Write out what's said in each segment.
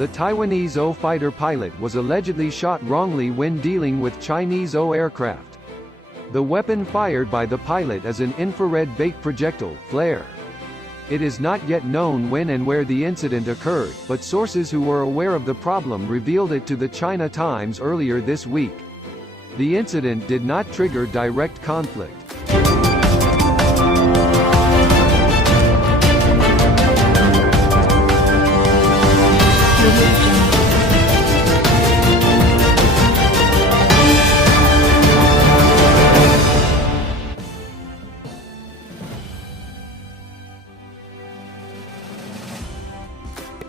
The Taiwanese O fighter pilot was allegedly shot wrongly when dealing with Chinese O aircraft. The weapon fired by the pilot is an infrared bait projectile, flare. It is not yet known when and where the incident occurred, but sources who were aware of the problem revealed it to the China Times earlier this week. The incident did not trigger direct conflict.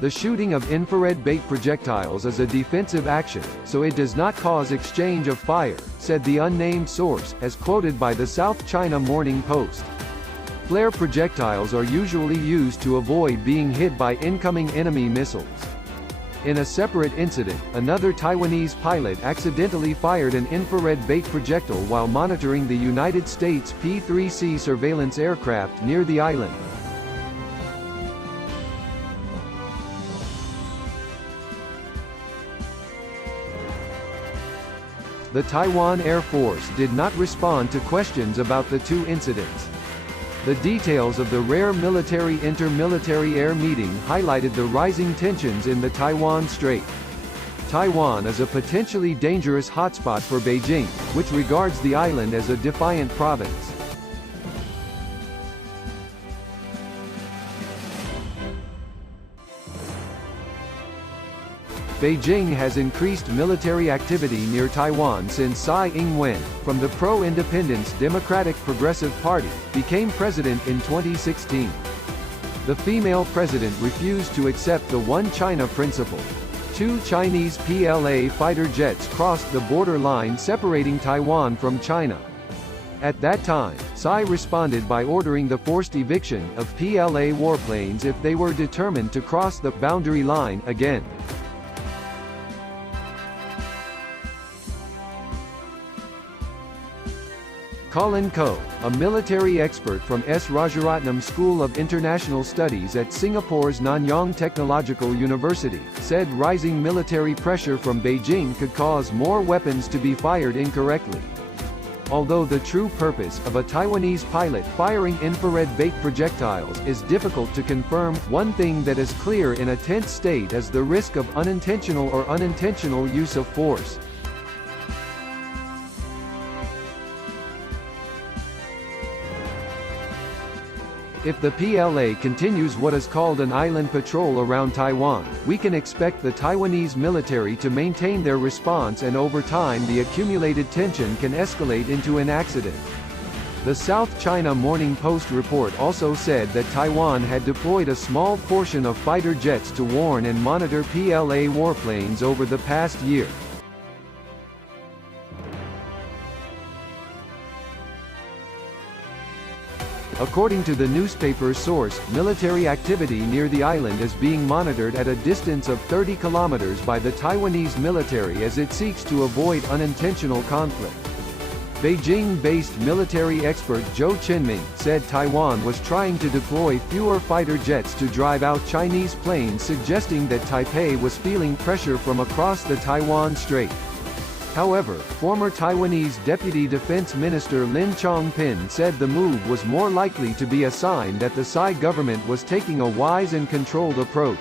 The shooting of infrared bait projectiles is a defensive action, so it does not cause exchange of fire, said the unnamed source, as quoted by the South China Morning Post. Flare projectiles are usually used to avoid being hit by incoming enemy missiles. In a separate incident, another Taiwanese pilot accidentally fired an infrared bait projectile while monitoring the United States P-3C surveillance aircraft near the island. The Taiwan Air Force did not respond to questions about the two incidents. The details of the rare military inter-military air meeting highlighted the rising tensions in the Taiwan Strait. Taiwan is a potentially dangerous hotspot for Beijing, which regards the island as a defiant province. Beijing has increased military activity near Taiwan since Tsai Ing-wen, from the pro-independence Democratic Progressive Party, became president in 2016. The female president refused to accept the One China principle. Two Chinese PLA fighter jets crossed the border line separating Taiwan from China. At that time, Tsai responded by ordering the forced eviction of PLA warplanes if they were determined to cross the boundary line again. Colin Koh, a military expert from S. Rajaratnam School of International Studies at Singapore's Nanyang Technological University, said rising military pressure from Beijing could cause more weapons to be fired incorrectly. Although the true purpose of a Taiwanese pilot firing infrared bait projectiles is difficult to confirm, one thing that is clear in a tense state is the risk of unintentional or unintentional use of force. If the PLA continues what is called an island patrol around Taiwan, we can expect the Taiwanese military to maintain their response, and over time the accumulated tension can escalate into an accident. The South China Morning Post report also said that Taiwan had deployed a small portion of fighter jets to warn and monitor PLA warplanes over the past year. According to the newspaper's source, military activity near the island is being monitored at a distance of 30 kilometers by the Taiwanese military as it seeks to avoid unintentional conflict. Beijing-based military expert Zhou Chenming said Taiwan was trying to deploy fewer fighter jets to drive out Chinese planes, suggesting that Taipei was feeling pressure from across the Taiwan Strait. However, former Taiwanese Deputy Defense Minister Lin Chongpin said the move was more likely to be a sign that the Tsai government was taking a wise and controlled approach.